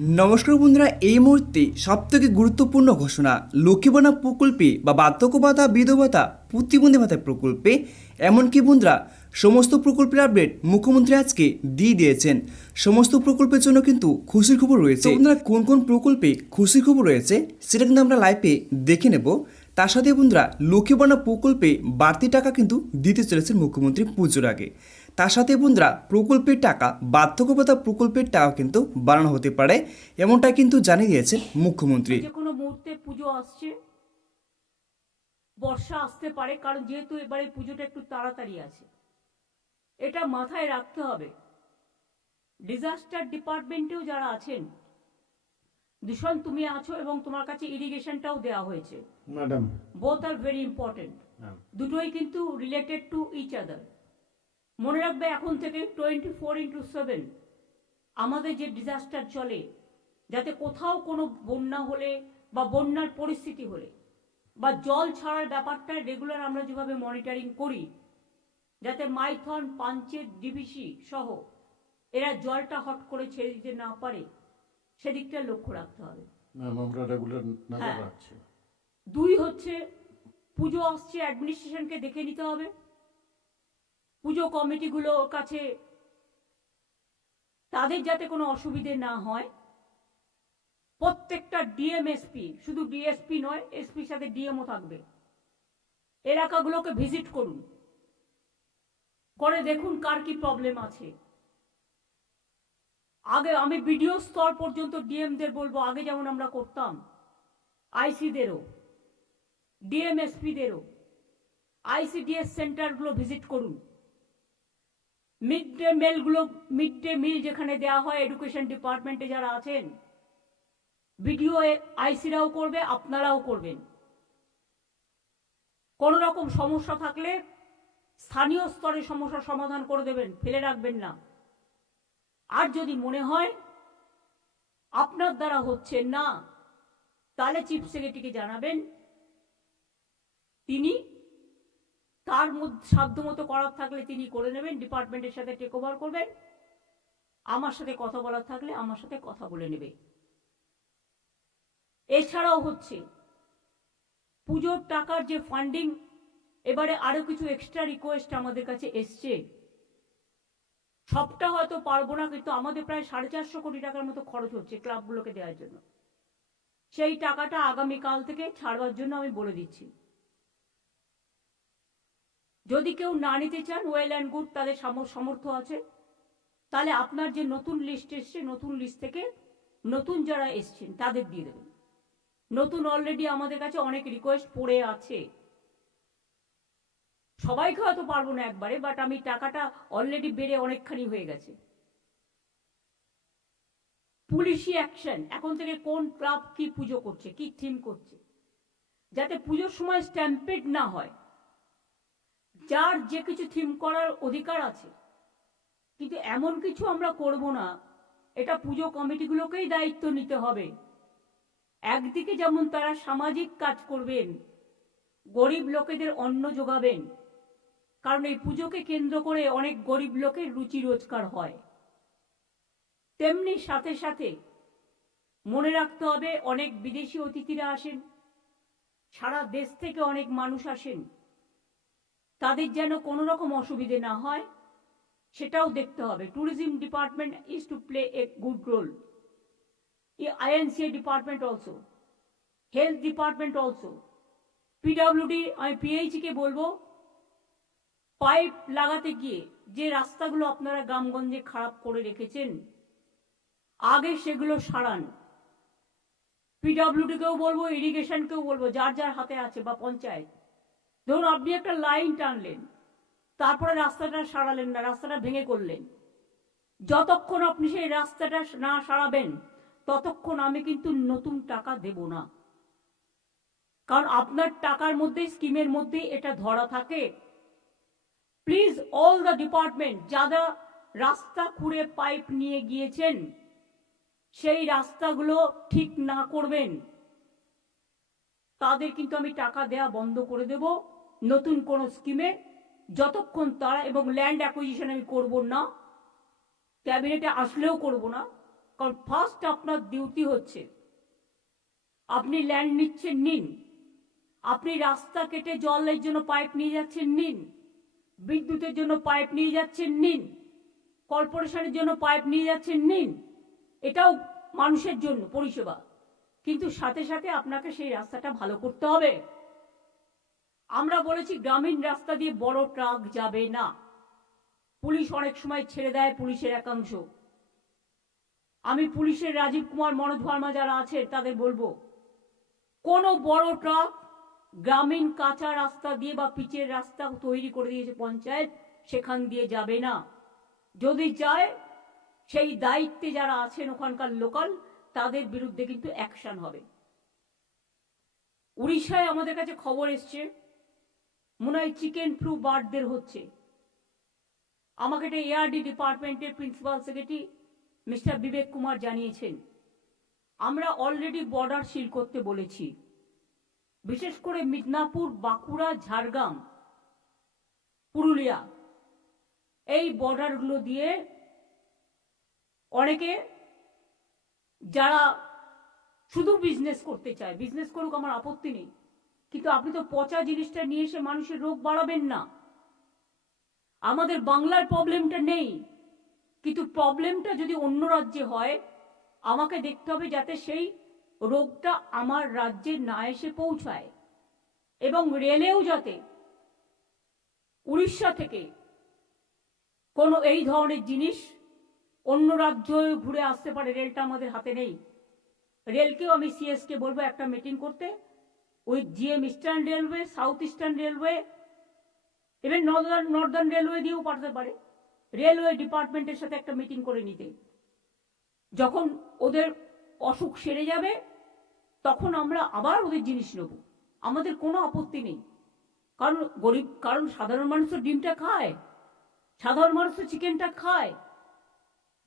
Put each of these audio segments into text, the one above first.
নমস্কার বন্ধুরা, এই মুহূর্তে সবথেকে গুরুত্বপূর্ণ ঘোষণা লক্ষ্মীবানা প্রকল্পে বা বার্ধক্য ভাতা বিধবতা প্রতিবন্ধী ভাতা প্রকল্পে। এমনকি বন্ধুরা, সমস্ত প্রকল্পের আপডেট মুখ্যমন্ত্রী আজকে দিয়ে দিয়েছেন। সমস্ত প্রকল্পের জন্য কিন্তু খুশির খবর রয়েছে। বন্ধুরা, কোন কোন প্রকল্পে খুশির খবর রয়েছে সেটা কিন্তু আমরা লাইভে দেখে নেব। তার সাথে বন্ধুরা, লক্ষ্মীবানা প্রকল্পে বাড়তি টাকা কিন্তু দিতে চলেছেন মুখ্যমন্ত্রী পুজোর আগে। তার সাথে বন্ধুরা প্রকল্পের টাকা বার্ধক্য ভাতা প্রকল্পের টাকা কিন্তু বাড়ানো হতে পারে এমনটা কিন্তু জানিয়ে দিয়েছেন মুখ্যমন্ত্রী। যে কোনো মুহূর্তে পুজো আসছে বর্ষা আসতে পারে কারণ যেহেতু এবারে পুজোটা একটু তাড়াতাড়ি আছে। এটা মাথায় রাখতে হবে। ডিজাস্টার ডিপার্টমেন্টেও যারা আছেন দূষণ তুমি আছো এবং তোমার কাছে ইরিগেশনটাও দেওয়া হয়েছে। Madam both are very important দুটোই কিন্তু রিলেটেড টু ইচ আদার মনে রাখবে এখন থেকে টোয়েন্টি ফোর ইন্টু সেভেন আমাদের যে ডিজাস্টার চলে যাতে কোথাও কোনো বন্যা হলে বা বন্যার পরিস্থিতি হলে বা জল ছাড়ার ব্যাপারটা রেগুলার আমরা যেভাবে মনিটরিং করি যাতে মাইথন পাঞ্চেত ডিবিসি সহ এরা জলটা হট করে ছেড়ে দিতে না পারে সেদিকটা লক্ষ্য রাখতে হবে। আমরা রেগুলার নজর হ্যাঁ। রাখছি। দুই হচ্ছে পুজো আসছে অ্যাডমিনিস্ট্রেশনকে দেখে নিতে হবে। পুজো কমিটিগুলোর কাছে তাদের যাতে কোনো অসুবিধে না হয়, প্রত্যেকটা ডিএমএসপি, শুধু ডিএসপি নয়, এসপির সাথে ডিএমও থাকবে। এলাকাগুলোকে ভিজিট করুন। করে দেখুন কার কি প্রবলেম আছে। আগে আমি বিডিও স্তর পর্যন্ত ডিএমদের বলব, আগে যেমন আমরা করতাম, আইসিদেরও, ডিএমএসপিদেরও, আইসিডিএস সেন্টারগুলো ভিজিট করুন। মিড ডে মিলগুলো মিড ডে মিল যেখানে দেওয়া হয় এডুকেশন ডিপার্টমেন্টে যারা আছেন বিডিও আইসিরাও করবে, আপনারাও করবেন। কোনো রকম সমস্যা থাকলে স্থানীয় স্তরে সমস্যার সমাধান করে দেবেন, ফেলে রাখবেন না। আর যদি মনে হয় আপনার দ্বারা হচ্ছে না, তাহলে চিফ সেক্রেটারিকে জানাবেন। তিনি তার সাধ্যমতো করার থাকলে তিনি করে নেবেন ডিপার্টমেন্টের সাথে টেক ওভার করবেন। আমার সাথে কথা বলার থাকলে আমার সাথে কথা বলে নেবে। এছাড়াও হচ্ছে, পুজোর টাকার যে ফান্ডিং এবারে আরও কিছু এক্সট্রা রিকোয়েস্ট আমাদের কাছে এসছে। সবটা হয়তো পারব না, কিন্তু আমাদের প্রায় সাড়ে চারশো কোটি টাকার মতো খরচ হচ্ছে ক্লাবগুলোকে দেওয়ার জন্য। সেই টাকাটা আগামীকাল থেকে ছাড়বার জন্য আমি বলে দিচ্ছি। যদি কেউ না নিতে চান ওয়েল অ্যান্ড গুড তাদের সাম- সামর্থ্য আছে। তাহলে আপনার যে নতুন লিস্ট এসছে, নতুন লিস্ট থেকে নতুন যারা এসছেন, তাদের দিয়ে দেবেন। নতুন অলরেডি আমাদের কাছে অনেক রিকোয়েস্ট পড়ে আছে। সবাইকে হয়তো পারব না একবারে বাট আমি টাকাটা অলরেডি বেড়ে অনেকখানি হয়ে গেছে। পুলিশি অ্যাকশন এখন থেকে কোন ক্লাব কি পুজো করছে, কি থিম করছে? যাতে পুজোর সময় স্ট্যাম্পেড না হয়। যার যে কিছু থিম করার অধিকার আছে। কিন্তু এমন কিছু আমরা করব না, এটা পুজো কমিটিগুলোকেই দায়িত্ব নিতে হবে। একদিকে যেমন তারা সামাজিক কাজ করবেন, গরিব লোকেদের অন্ন যোগাবেন, কারণ এই পুজোকে কেন্দ্র করে অনেক গরিব লোকের রুচি রোজগার হয়। তেমনি সাথে সাথে মনে রাখতে হবে, অনেক বিদেশি অতিথিরা আসেন, সারা দেশ থেকে অনেক মানুষ আসেন। তাদের যেন কোনো রকম অসুবিধে না হয়, সেটাও দেখতে হবে। Tourism department is to play a good role INCA department also health department also PWD আমি পিএইচি কে বলব, পাইপ লাগাতে গিয়ে যে রাস্তাগুলো আপনারা গ্রামগঞ্জে খারাপ করে রেখেছেন, আগে সেগুলো সারান। পিডাব্লিউডিকেও বলব ইরিগেশনকেও বলব, যার যার হাতে আছে বা পঞ্চায়েত। ধরুন আপনি একটা লাইন টানলেন, তারপরে রাস্তাটা সারালেন না, রাস্তাটা ভেঙে করলেন। যতক্ষণ আপনি সেই রাস্তাটা না সারাবেন, ততক্ষণ আমি কিন্তু নতুন টাকা দেব না। কারণ আপনার টাকার মধ্যে, স্কিমের মধ্যেই এটা ধরা থাকে। প্লিজ, অল দ্য ডিপার্টমেন্ট, যারা রাস্তা খুঁড়ে পাইপ নিয়ে গিয়েছেন, সেই রাস্তাগুলো ঠিক না করবেন। তাদের কিন্তু আমি টাকা দেয়া বন্ধ করে দেব। নতুন কোন স্কিমে যতক্ষণ তারা এবং ল্যান্ড অ্যাকুইজিশন আমি করব না ক্যাবিনেটে আসলেও করব না, কারণ ফার্স্ট আপনার ডিউটি হচ্ছে, আপনি ল্যান্ড নিচ্ছেন, নিন। আপনি রাস্তা কেটে জলের জন্য পাইপ নিয়ে যাচ্ছেন, নিন। বিদ্যুতের জন্য পাইপ নিয়ে যাচ্ছেন, নিন। কর্পোরেশনের জন্য পাইপ নিয়ে যাচ্ছেন, নিন। এটাও মানুষের জন্য, পরিষেবা। কিন্তু সাথে সাথে আপনাকে সেই রাস্তাটা ভালো করতে হবে। আমরা বলেছি, গ্রামীণ রাস্তা দিয়ে বড় ট্রাক যাবে না। পুলিশ অনেক সময় ছেড়ে দেয় পুলিশের একাংশ। আমি পুলিশের রাজীব কুমার, মনোজ ভার্মা যারা আছে তাদের বলব, কোনো বড় ট্রাক গ্রামীণ কাঁচা রাস্তা দিয়ে বা পিচের রাস্তা তৈরি করে দিয়েছে পঞ্চায়েত, সেখান দিয়ে যাবে না। যদি যায়, সেই দায়িত্বে যারা আছেন ওখানকার লোকাল তাদের বিরুদ্ধে কিন্তু অ্যাকশন হবে। উড়িষ্যায় আমাদের কাছে খবর এসছে, মনে হয় চিকেন ফ্লু বার্ডদের হচ্ছে। আমাকে এটা এআরডি ডিপার্টমেন্টের principal secretary mister Vivek Kumar জানিয়েছেন, আমরা অলরেডি বর্ডার সিল করতে বলেছি। বিশেষ করে মিদনাপুর, বাঁকুড়া, ঝাড়গ্রাম, পুরুলিয়া, এই বর্ডারগুলো দিয়ে অনেকে যারা শুধু বিজনেস করতে চায় বিজনেস করুক আমার আপত্তি নেই। কিন্তু আপনি তো পচা জিনিসটা নিয়ে এসে মানুষের রোগ বাড়াবেন না। আমাদের বাংলার প্রবলেমটা নেই। কিন্তু প্রবলেমটা যদি অন্য রাজ্যে হয়, আমাকে দেখতে হবে যাতে সেই রোগটা আমার রাজ্যে না এসে পৌঁছায়। এবং রেলেও যাতে উড়িষ্যা থেকে কোনো এই ধরনের জিনিস অন্য রাজ্য ঘুরে আসতে পারে, রেলটা আমাদের হাতে নেই। রেলকেও আমি সিএসকে বলব একটা মিটিং করতে। With GM eastern railway south eastern railway even northern northern railway দিয়েও পাঠাতে পারে। রেলওয়ে ডিপার্টমেন্টের সাথে একটা মিটিং করে নিতে। যখন ওদের অসুখ সেরে যাবে, তখন আমরা আবার ওদের জিনিস নেব। আমাদের কোনো আপত্তি নেই। কারণ গরিব, কারণ সাধারণ মানুষ তো ডিমটা খায়, সাধারণ মানুষ তো চিকেনটা খায়।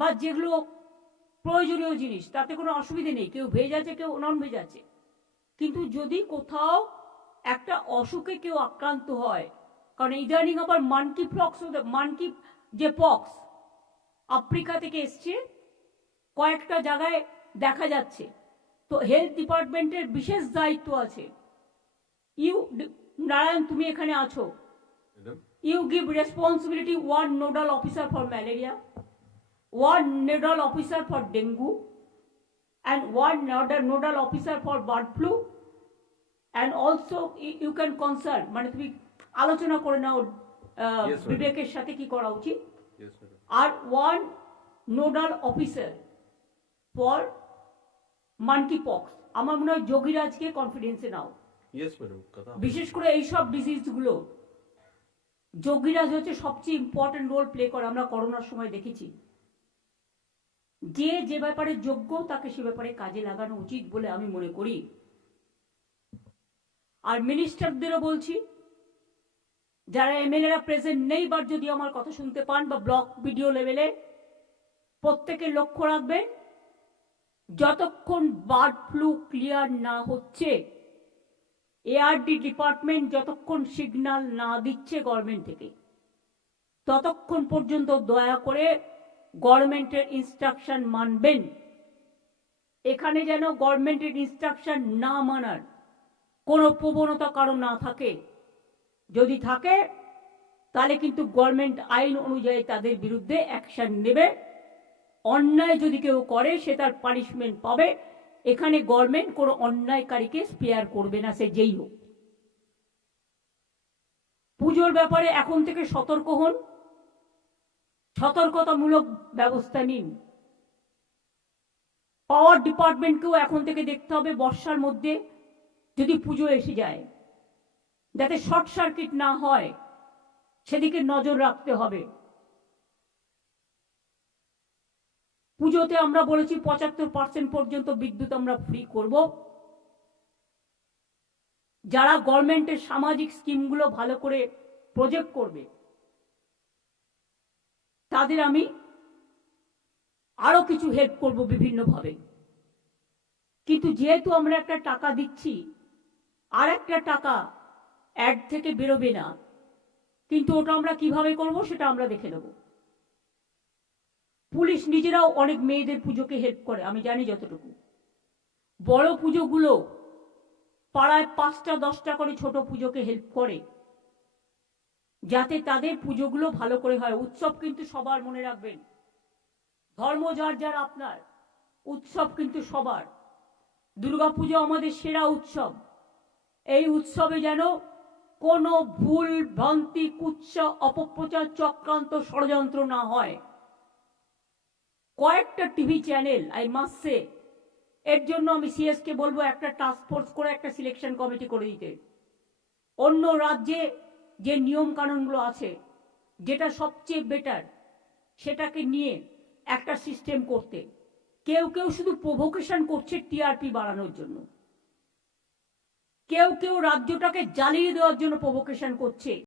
বা যেগুলো প্রয়োজনীয় জিনিস তাতে কোনো অসুবিধে নেই। কেউ ভেজ আছে কেউ নন ভেজ আছে। কিন্তু যদি কোথাও একটা অসুখে কেউ আক্রান্ত হয় কারণ ইদানিং আবার মানকি ফ্লক্স মানকি যে পক্স আফ্রিকা থেকে এসছে কয়েকটা জায়গায় দেখা যাচ্ছে। তো হেলথ ডিপার্টমেন্টের বিশেষ দায়িত্ব আছে। ইউ নারায়ণ তুমি এখানে আছো। You give responsibility one nodal officer for malaria. One nodal officer for dengue and one nodal, nodal officer for bird flu. And also you can consult মানে তুমি আলোচনা করে নাও. বিবেকের সাথে কি করা উচিত. আর one nodal officer for monkeypox আমার মনে হয় যোগীরাজকে কনফিডেন্সে নাও। বিশেষ করে এই সব ডিজিজগুলো যোগীরাজ হচ্ছে সবচেয়ে ইম্পর্টেন্ট রোল প্লে করে আমরা করোনার সময় দেখেছি। যে যে ব্যাপারে যোগ্য তাকে সে ব্যাপারে কাজে লাগানো উচিত বলে আমি মনে করি। আর মিনিস্টারদেরও বলছি, যারা এমএলএরা প্রেজেন্ট নেই বা যদি আমার কথা শুনতে পান বা ব্লক ভিডিও লেভেলে প্রত্যেকে লক্ষ্য রাখবেন, যতক্ষণ বার্ড ফ্লু ক্লিয়ার না হচ্ছে এআরডি ডিপার্টমেন্ট যতক্ষণ সিগন্যাল না দিচ্ছে গভর্নমেন্ট থেকে, ততক্ষণ পর্যন্ত দয়া করে গভর্নমেন্টের ইনস্ট্রাকশন মানবেন। এখানে যেন গভর্নমেন্টের ইনস্ট্রাকশন না মানার কোনো প্রবণতা কারও না থাকে। যদি থাকে, তাহলে কিন্তু গভর্নমেন্ট আইন অনুযায়ী তাদের বিরুদ্ধে অ্যাকশন নেবে। অন্যায় যদি কেউ করে, সে তার পানিশমেন্ট পাবে। এখানে গভর্নমেন্ট কোনো অন্যায়কারীকে স্পেয়ার করবে না, সে যেই হোক। পুজোর ব্যাপারে এখন থেকে সতর্ক হন। সতর্কতামূলক ব্যবস্থা নিন। পাওয়ার ডিপার্টমেন্টকেও এখন থেকে দেখতে হবে বর্ষার মধ্যে যদি পুজো এসে যায়। যাতে শর্ট সার্কিট না হয়, সেদিকে নজর রাখতে হবে। পুজোতে আমরা বলেছি পঁচাত্তর পার্সেন্ট পর্যন্ত বিদ্যুৎ আমরা ফ্রি করব। যারা গভর্নমেন্টের সামাজিক স্কিমগুলো ভালো করে প্রজেক্ট করবে তাদের আমি আরও কিছু হেল্প করব বিভিন্নভাবে। কিন্তু যেহেতু আমরা একটা টাকা দিচ্ছি, আর একটা টাকা অ্যাড থেকে বেরোবে না, কিন্তু ওটা আমরা কীভাবে করব সেটা আমরা দেখে নেব। পুলিশ নিজেরাও অনেক মেয়েদের পুজোকে হেল্প করে, আমি জানি যতটুকু। বড় পুজোগুলো পাড়ায় পাঁচটা, দশটা করে ছোট পুজোকে হেল্প করে। যাতে তাদের পুজোগুলো ভালো করে হয়। উৎসব কিন্তু সবার মনে রাখবেন। ধর্ম যার যার আপনার, উৎসব কিন্তু সবার। দুর্গাপুজো আমাদের সেরা উৎসব। এই উৎসবে যেন কোনো ভুল, ভ্রান্তি, কুৎস, অপপ্রচার, চক্রান্ত, ষড়যন্ত্র না হয়। কয়েকটা টিভি চ্যানেল, আই মাসে এর জন্য আমি সিএসকে বলব একটা টাস্ক ফোর্স করে একটা সিলেকশন কমিটি করে দিতে। অন্য রাজ্যে যে নিয়ম কানুনগুলো আছে, যেটা সবচেয়ে বেটার সেটাকে নিয়ে একটা সিস্টেম করতে। কেউ কেউ শুধু প্রভোকেশন করছে টিআরপি বাড়ানোর জন্য। কেউ কেউ রাজ্যটাকে জ্বালিয়ে দেওয়ার জন্য প্রভোকেশন করছে।